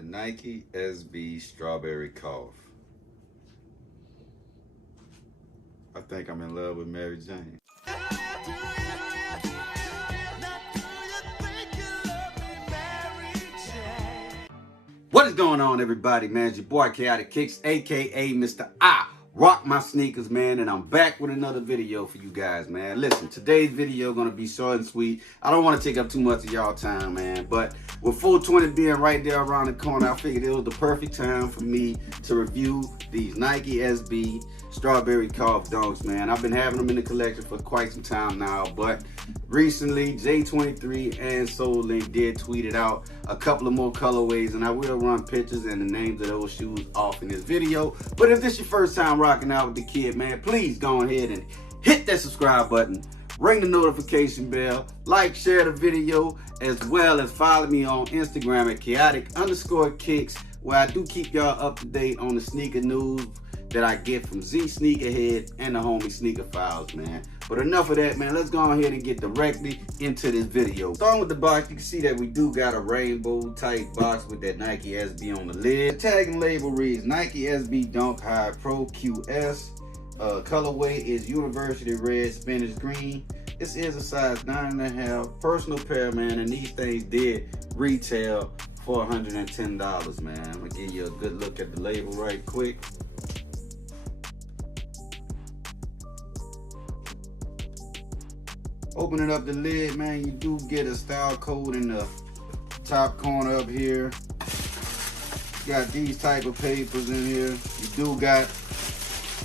The Nike SB Strawberry Cough. I think I'm in love with Mary Jane. What is going on, everybody, man? It's your boy Chaotic Kicks, aka Mr. I Rock My Sneakers, man, and I'm back with another video for you guys, man. Listen, today's video gonna be short and sweet. I don't want to take up too much of y'all time, man, but with 420 being right there around the corner, I figured it was the perfect time for me to review these Nike SB Strawberry Cough Dunks, man. I've been having them in the collection for quite some time now, but recently J23 and Soul Link did tweet it out a couple of more colorways, and I will run pictures and the names of those shoes off in this video. But if this is your first time rocking out with the kid, man, please go ahead and hit that subscribe button, ring the notification bell, like, share the video, as well as follow me on Instagram at chaotic_kicks, where I do keep y'all up to date on the sneaker news that I get from Z Sneakerhead and the homie Sneaker Files, man. But enough of that, man. Let's go ahead and get directly into this video. Starting with the box, you can see that we do got a rainbow type box with that Nike SB on the lid. The tag and label reads Nike SB Dunk High Pro QS. Colorway is University Red Spinach Green. This is a size 9.5 personal pair, man, and these things did retail for $110, man. I'm gonna give you a good look at the label right quick. Opening up the lid, man, you do get a style code in the top corner up here. You got these type of papers in here. You do got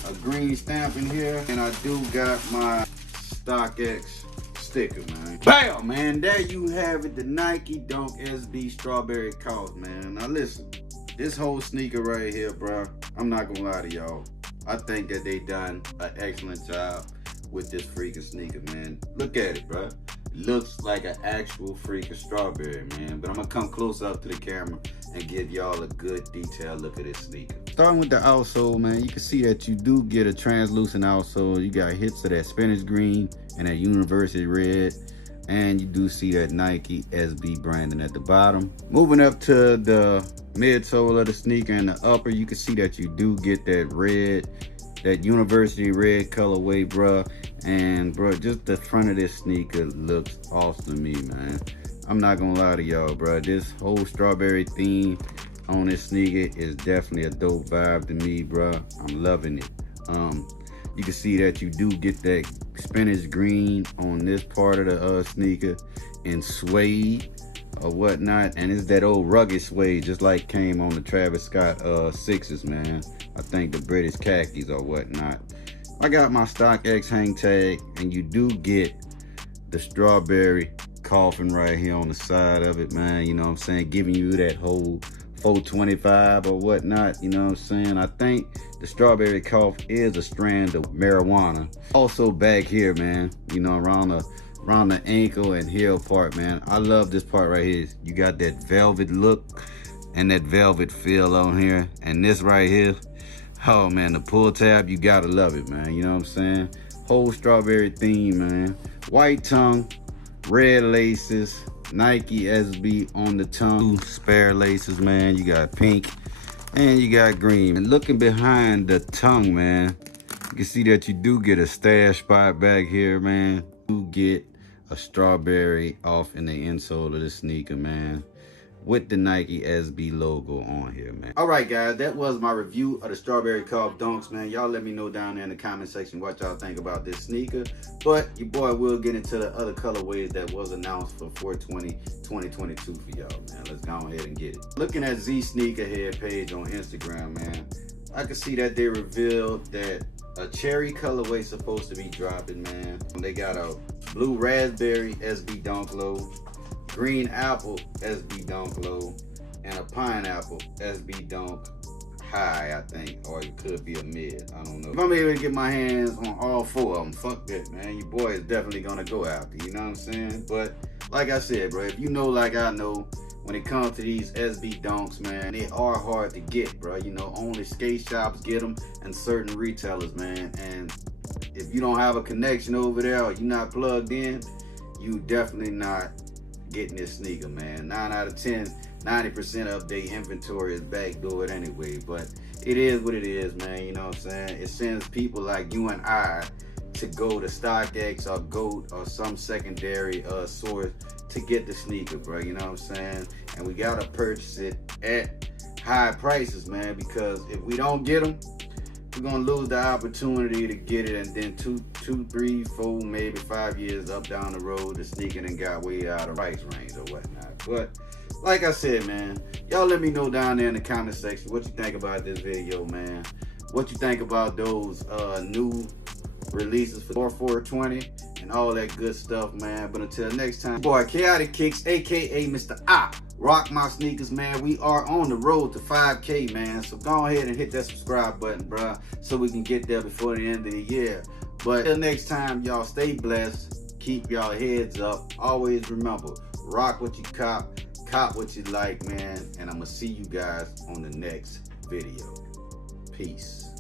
a green stamp in here, and I do got my StockX sticker, man. Bam, man, there you have it, the Nike Dunk SB Strawberry Cough, man. Now listen, this whole sneaker right here, bro, I'm not gonna lie to y'all. I think that they done an excellent job with this freaking sneaker, man. Look at it, bro. Looks like an actual freaking strawberry, man. But I'm gonna come close up to the camera and give y'all a good detailed look at this sneaker. Starting with the outsole, man, you can see that you do get a translucent outsole. You got hits of that spinach green and that University Red, and you do see that Nike SB branding at the bottom. Moving up to the midsole of the sneaker and the upper, you can see that you do get that red, that University Red colorway, bruh. And bruh, just the front of this sneaker looks awesome to me, man. I'm not gonna lie to y'all, bruh. This whole strawberry theme on this sneaker is definitely a dope vibe to me, bruh. I'm loving it. You can see that you do get that spinach green on this part of the sneaker in suede or whatnot, and it's that old rugged suede, just like came on the Travis Scott sixes, man. I think the British khakis or whatnot. I got my StockX hang tag, and you do get the strawberry coffin right here on the side of it, man. You know what I'm saying? Giving you that whole 425 or whatnot, you know what I'm saying? I think the strawberry cough is a strand of marijuana. Also back here, man, you know, around the ankle and heel part, man. I love this part right here. You got that velvet look and that velvet feel on here. And this right here, oh man, the pull tab, you gotta love it, man. You know what I'm saying? Whole strawberry theme, man. White tongue, red laces, Nike SB on the tongue, spare laces, man. You got pink and you got green. And looking behind the tongue, man, you can see that you do get a stash spot back here, man. You get a strawberry off in the insole of the sneaker, man, with the Nike SB logo on here, man. All right, guys, that was my review of the Strawberry Cough Dunks, man. Y'all let me know down there in the comment section what y'all think about this sneaker. But your boy will get into the other colorways that was announced for 4/20/2022 for y'all, man. Let's go ahead and get it. Looking at Z Sneakerhead page on Instagram, man, I can see that they revealed that a cherry colorway supposed to be dropping, man. They got a blue raspberry SB Dunk Low, green apple SB Dunk Low, and a pineapple SB Dunk High, I think, or it could be a mid. I don't know. If I'm able to get my hands on all four of them, fuck that, man. Your boy is definitely gonna go after, you know what I'm saying? But like I said, bro, if you know like I know, when it comes to these SB Dunks, man, they are hard to get, bro. You know, only skate shops get them and certain retailers, man. And if you don't have a connection over there or you're not plugged in, you definitely not getting this sneaker, man. 9 out of 10 90% of their inventory is backdoored anyway. But it is what it is, man. You know what I'm saying? It sends people like you and I to go to StockX or GOAT or some secondary source to get the sneaker, bro. You know what I'm saying? And we gotta purchase it at high prices, man, because if we don't get them, we're gonna lose the opportunity to get it, and then two, 3, 4, maybe 5 years up down the road, the sneaker and got way out of price range or whatnot. But like I said, man, y'all let me know down there in the comment section what you think about this video, man. What you think about those new releases for 420 and all that good stuff, man. But until next time, boy, Chaotic Kicks, aka Mr. I Rock My Sneakers, man. We are on the road to 5K, man. So go ahead and hit that subscribe button, bruh, so we can get there before the end of the year. But until next time, y'all stay blessed. Keep y'all heads up. Always remember, rock what you cop what you like, man. And I'm gonna see you guys on the next video. Peace.